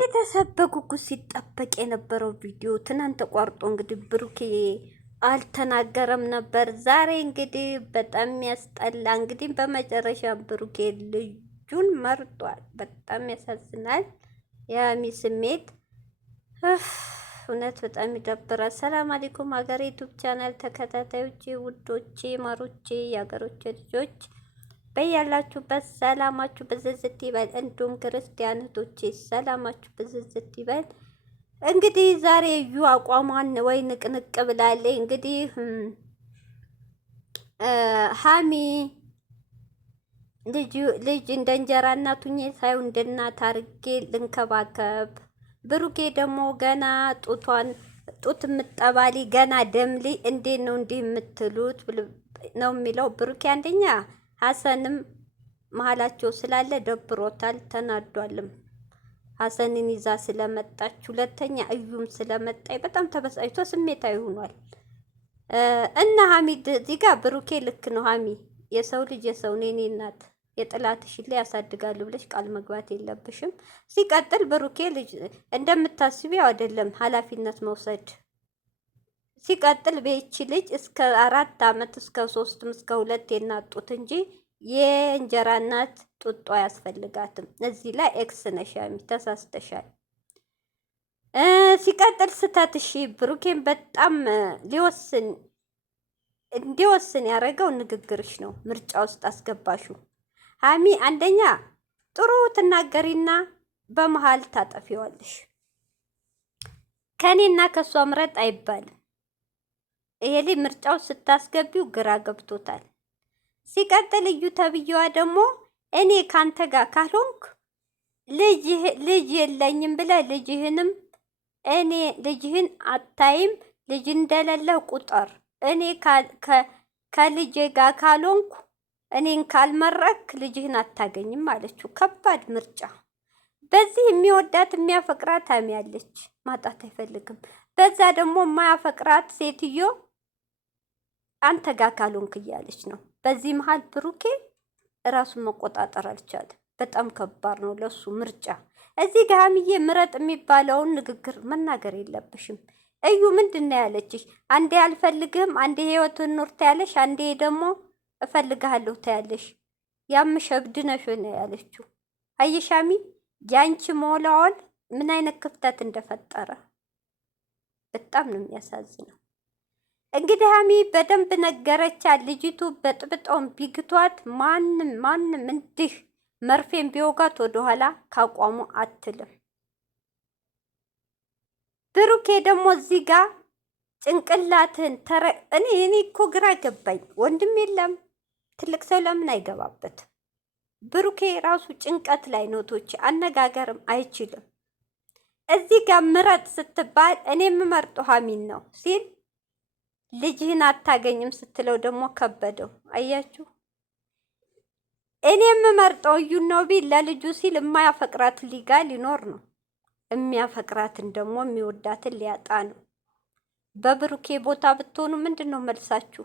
ቤተሰብ በጉጉት ሲጠበቅ የነበረው ቪዲዮ ትናንት ተቋርጦ እንግዲህ ብሩኬ አልተናገረም ነበር። ዛሬ እንግዲህ በጣም ያስጠላ። እንግዲህ በመጨረሻ ብሩኬ ልጁን መርጧል። በጣም ያሳዝናል። የሀሚ ስሜት እውነት በጣም ይደብራል። ሰላም አለይኩም ሀገሬ ዩቱብ ቻናል ተከታታዮቼ፣ ውዶቼ፣ ማሮቼ፣ የሀገሮቼ ልጆች በያላችሁበት ሰላማችሁ ብዝዝት ይበል። እንዲሁም ክርስቲያን እህቶቼ ሰላማችሁ ብዝዝት ይበል። እንግዲህ ዛሬ እዩ አቋሟን ወይ ንቅንቅ ብላለች። እንግዲህ ሀሚ ልጅ እንደ እንጀራ እናቱኝ ሳይሆን እንደ እናት አድርጌ ልንከባከብ፣ ብሩኬ ደግሞ ገና ጡት የምጠባሊ ገና ደምሊ እንዴት ነው እንዲህ የምትሉት ነው የሚለው ብሩኬ አንደኛ ሀሰንም መሀላቸው ስላለ ደብሮታል፣ ተናዷልም። ሀሰንን ይዛ ስለመጣች፣ ሁለተኛ እዩም ስለመጣች በጣም ተበሳጭቶ ስሜታዊ ሆኗል። እና ሀሚድ እዚህ ጋር ብሩኬ ልክ ነው። ሀሚ የሰው ልጅ የሰው ኔ እናት የጥላትሽ ላይ ያሳድጋሉ ብለሽ ቃል መግባት የለብሽም። ሲቀጥል ብሩኬ ልጅ እንደምታስቢው አይደለም ኃላፊነት መውሰድ። ሲቀጥል በይቺ ልጅ እስከ 4 ዓመት እስከ 3 እስከ 2 የናጡት እንጂ የእንጀራ እናት ጡጦ አያስፈልጋትም። እዚህ ላይ ኤክስ ነሽ ሀሚ ተሳስተሻል። ሲቀጥል ስተትሽ ብሩኬን በጣም እንዲወስን ያደረገው ንግግርሽ ነው። ምርጫ ውስጥ አስገባሹ ሀሚ። አንደኛ ጥሩ ትናገሪና በመሃል ታጠፊዋለሽ። ከኔና ከሷ ምረጥ አይባልም። ይሄ ላይ ምርጫው ስታስገቢው ግራ ገብቶታል። ሲቀጥል እዩ ተብዬዋ ደግሞ እኔ ካንተ ጋር ካልሆንክ ልጅ የለኝም ብለ ልጅህን አታይም፣ ልጅ እንደሌለ ቁጠር። እኔ ከልጄ ጋር ካልሆንኩ እኔን ካልመረክ ልጅህን አታገኝም አለችው። ከባድ ምርጫ። በዚህ የሚወዳት የሚያፈቅራት ሀሚ ያለች ማጣት አይፈልግም። በዛ ደግሞ የማያፈቅራት ሴትዮ አንተ ጋር ካልሆንክ እያለች ነው። በዚህ መሀል ብሩኬ እራሱን መቆጣጠር አልቻለም። በጣም ከባድ ነው ለሱ ምርጫ። እዚህ ጋር ሀሚዬ ምረጥ የሚባለውን ንግግር መናገር የለብሽም። እዩ ምንድን ነው ያለችሽ? አንዴ አልፈልግህም፣ አንዴ ህይወቱን ኑር ታያለሽ፣ አንዴ ደግሞ እፈልግሃለሁ ታያለሽ። ያምሽ እብድ ነሽ ነው ያለችው። አየሽ ሀሚ ያንቺ ሞላወል ምን አይነት ክፍተት እንደፈጠረ በጣም ነው የሚያሳዝነው። እንግዲህ ሀሚ በደንብ ነገረቻ። ልጅቱ በጥብጦም ቢግቷት ማንም እንዲህ መርፌን ቢወጋት ወደኋላ ካቋሙ አትልም። ብሩኬ ደግሞ እዚህ ጋር ጭንቅላትን እኔ እኮ ግራ ገባኝ። ወንድም የለም ትልቅ ሰው ለምን አይገባበትም? ብሩኬ ራሱ ጭንቀት ላይ ኖቶች አነጋገርም አይችልም። እዚህ ጋር ምረጥ ስትባል እኔ የምመርጠው ሀሚን ነው ሲል ልጅህን አታገኝም ስትለው ደግሞ ከበደው። አያችሁ እኔ የምመርጠው እዩን ነው ቢል ለልጁ ሲል የማያፈቅራት ሊጋ ሊኖር ነው። የሚያፈቅራትን ደግሞ የሚወዳትን ሊያጣ ነው። በብሩኬ ቦታ ብትሆኑ ምንድን ነው መልሳችሁ?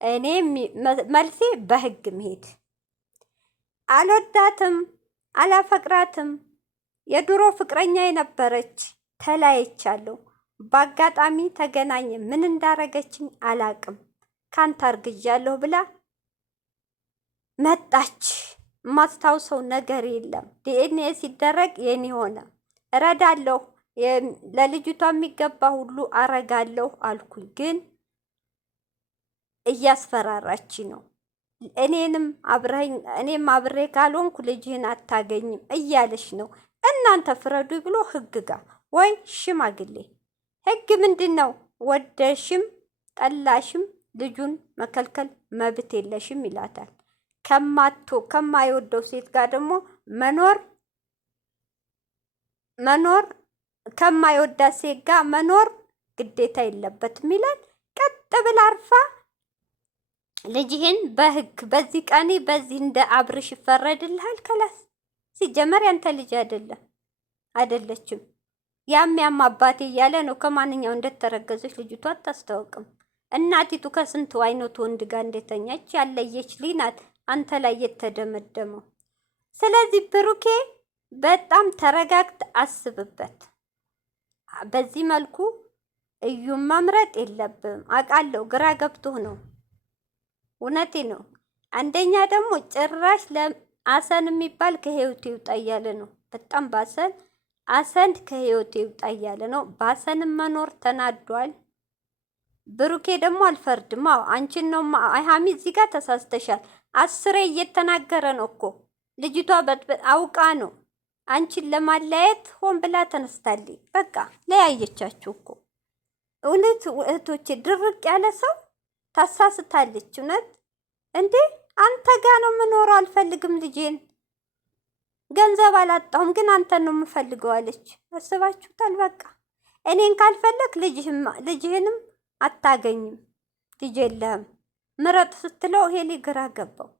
እኔ መልሴ በህግ መሄድ። አልወዳትም፣ አላፈቅራትም። የድሮ ፍቅረኛ የነበረች ተለያይቻለሁ። በአጋጣሚ ተገናኘ። ምን እንዳረገችኝ አላቅም። ካንተ አርግዣለሁ ብላ መጣች። ማስታውሰው ነገር የለም። ዲኤንኤ ሲደረግ የኔ ሆነ። እረዳለሁ፣ ለልጅቷ የሚገባ ሁሉ አረጋለሁ አልኩኝ። ግን እያስፈራራች ነው። እኔም አብሬ ካልሆንኩ ልጅህን አታገኝም እያለች ነው። እናንተ ፍረዱ ብሎ ህግ ጋር ወይ ሽማግሌ ህግ ምንድን ነው? ወደሽም ጠላሽም ልጁን መከልከል መብት የለሽም ይላታል። ከማይወደው ሴት ጋር ደግሞ መኖር ከማይወዳት ሴት ጋር መኖር ግዴታ የለበትም ይላል። ቀጥ ብላ አርፋ ልጅህን በህግ በዚህ ቀኔ በዚህ እንደ አብርሽ ይፈረድልሃል። ከላስ ሲጀመር ያንተ ልጅ አይደለችም። ያም አባቴ እያለ ነው። ከማንኛው እንደተረገዘች ልጅቷ አታስታውቅም። እናቲቱ ከስንት አይነቱ ወንድ ጋር እንደተኛች ያለየች ልጅ ናት። አንተ ላይ የተደመደመው። ስለዚህ ብሩኬ በጣም ተረጋግተ አስብበት። በዚህ መልኩ እዩም መምረጥ የለብም። አውቃለሁ ግራ ገብቶህ ነው። እውነቴ ነው። አንደኛ ደግሞ ጭራሽ ለአሰን የሚባል ከህይወት ይውጣ እያለ ነው። በጣም ባሰን አሰን ከህይወት ይውጣ እያለ ነው። ባሰንም መኖር ተናዷል። ብሩኬ ደግሞ አልፈርድም። አዎ አንቺን ነው ሀሚ፣ እዚህ ጋር ተሳስተሻል። 10 እየተናገረ ነው እኮ ልጅቷ አውቃ ነው አንቺን ለማለያየት ሆን ብላ ተነስታለች። በቃ ለያየቻችሁ እኮ። እውነት እህቶቼ፣ ድርቅ ያለ ሰው ታሳስታለች። እውነት እንዴ አንተ ጋ ነው የምኖረው፣ አልፈልግም ልጄን፣ ገንዘብ አላጣሁም ግን አንተን ነው የምፈልገው አለች። አስባችሁታል? በቃ እኔን ካልፈለግ ልጅህንም አታገኝም፣ ልጅ የለህም፣ ምረጥ ስትለው ይሄ ግራ ገባው።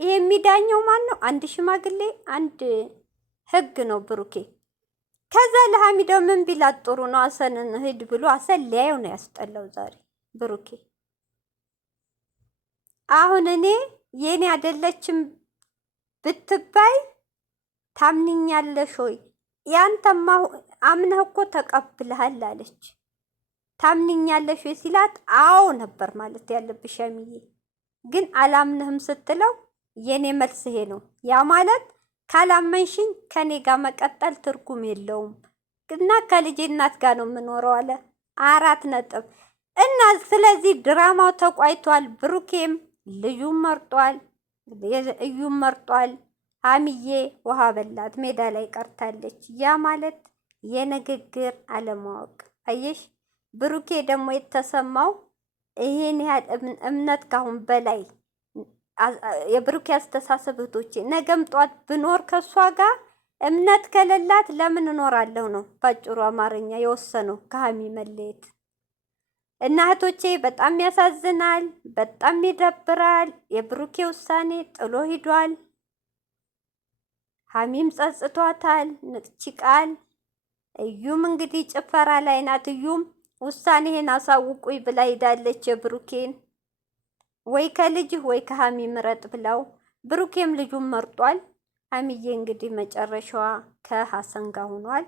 ይሄ የሚዳኘው ማን ነው? አንድ ሽማግሌ፣ አንድ ህግ ነው ብሩኬ። ከዛ ለሐሚዳው ምን ቢላት ጥሩ ነው? አሰንን ሂድ ብሎ አሰን ሊያየው ነው ያስጠላው ዛሬ ብሩኬ። አሁን እኔ የኔ አይደለችም ብትባይ ታምንኛለሽ ወይ? ያንተማ አምነህ እኮ ተቀብለሃል አለች። ታምንኛለሽ ወይ ሲላት አዎ ነበር ማለት ያለብሽ ሀይሚዬ። ግን አላምንህም ስትለው የኔ መልስ ይሄ ነው። ያ ማለት ካላመንሽኝ ከኔ ጋር መቀጠል ትርጉም የለውም እና ከልጄ እናት ጋር ነው የምኖረው አለ። 4 ነጥብ እና ስለዚህ ድራማው ተቋይቷል። ብሩኬም ልዩም መርጧል፣ እዩም መርጧል። ሀሚዬ ውሃ በላት፣ ሜዳ ላይ ቀርታለች። ያ ማለት የንግግር አለማወቅ። አየሽ ብሩኬ ደግሞ የተሰማው ይሄን ያህል እምነት ካሁን በላይ የብሩኬ አስተሳሰብ እህቶቼ፣ ነገም ጧት ብኖር ከሷ ጋር እምነት ከሌላት ለምን እኖራለሁ ነው ባጭሩ አማርኛ የወሰነው ከሀሚ መለየት። እና እህቶቼ በጣም ያሳዝናል፣ በጣም ይደብራል። የብሩኬ ውሳኔ ጥሎ ሂዷል። ሀሚም ጸጽቷታል። ንቅቺ ቃል እዩም እንግዲህ ጭፈራ ላይ ናት። እዩም ውሳኔህን አሳውቁኝ ብላ ሄዳለች። የብሩኬን ወይ ከልጅህ ወይ ከሀሚ ምረጥ ብለው፣ ብሩኬም ልጁን መርጧል። ሀሚዬ እንግዲህ መጨረሻዋ ከሀሰን ጋር ሆኗል።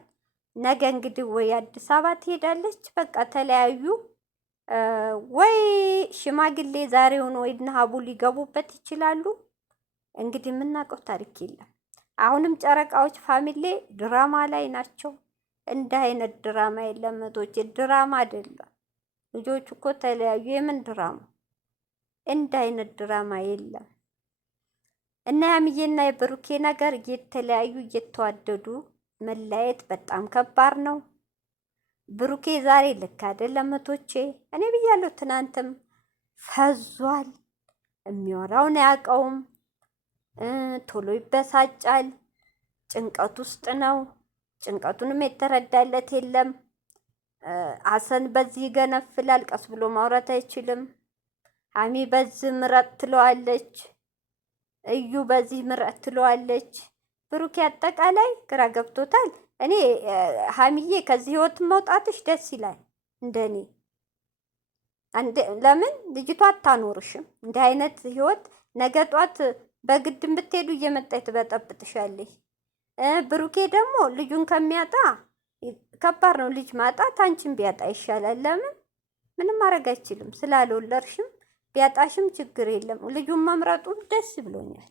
ነገ እንግዲህ ወይ አዲስ አበባ ትሄዳለች። በቃ ተለያዩ። ወይ ሽማግሌ ዛሬውን ወይ ሀቡ ሊገቡበት ይችላሉ። እንግዲህ የምናውቀው ታሪክ የለም። አሁንም ጨረቃዎች ፋሚሊ ድራማ ላይ ናቸው። እንደ አይነት ድራማ የለም እህቶቼ፣ ድራማ አይደለም። ልጆቹ እኮ ተለያዩ። የምን ድራማ? እንደ አይነት ድራማ የለም። እና ሀሚዬና የብሩኬ ነገር እየተለያዩ እየተዋደዱ መለያየት በጣም ከባድ ነው። ብሩኬ ዛሬ ልክ አይደለም እህቶቼ። እኔ ብያለሁ ትናንትም፣ ፈዟል። የሚወራውን አያውቀውም። ቶሎ ይበሳጫል። ጭንቀት ውስጥ ነው። ጭንቀቱንም የተረዳለት የለም። ሀሰን በዚህ ገነፍላል። ቀስ ብሎ ማውራት አይችልም። ሀሚ በዚህ ምረጥ ትለዋለች። እዩ በዚህ ምረጥ ትለዋለች። ብሩኬ አጠቃላይ ግራ ገብቶታል። እኔ ሀሚዬ ከዚህ ህይወት መውጣትሽ ደስ ይላል እንደኔ። ለምን ልጅቷ አታኖርሽም? እንዲህ አይነት ህይወት ነገ ጧት በግድ ብትሄዱ እየመጣች ትበጠብጥሻለች። ብሩኬ ደግሞ ልጁን ከሚያጣ ከባድ ነው። ልጅ ማጣት አንቺን ቢያጣ ይሻላል። ለምን ምንም ማድረግ አይችልም ስላልወለድሽም፣ ቢያጣሽም ችግር የለም። ልጁን መምረጡ ደስ ብሎኛል።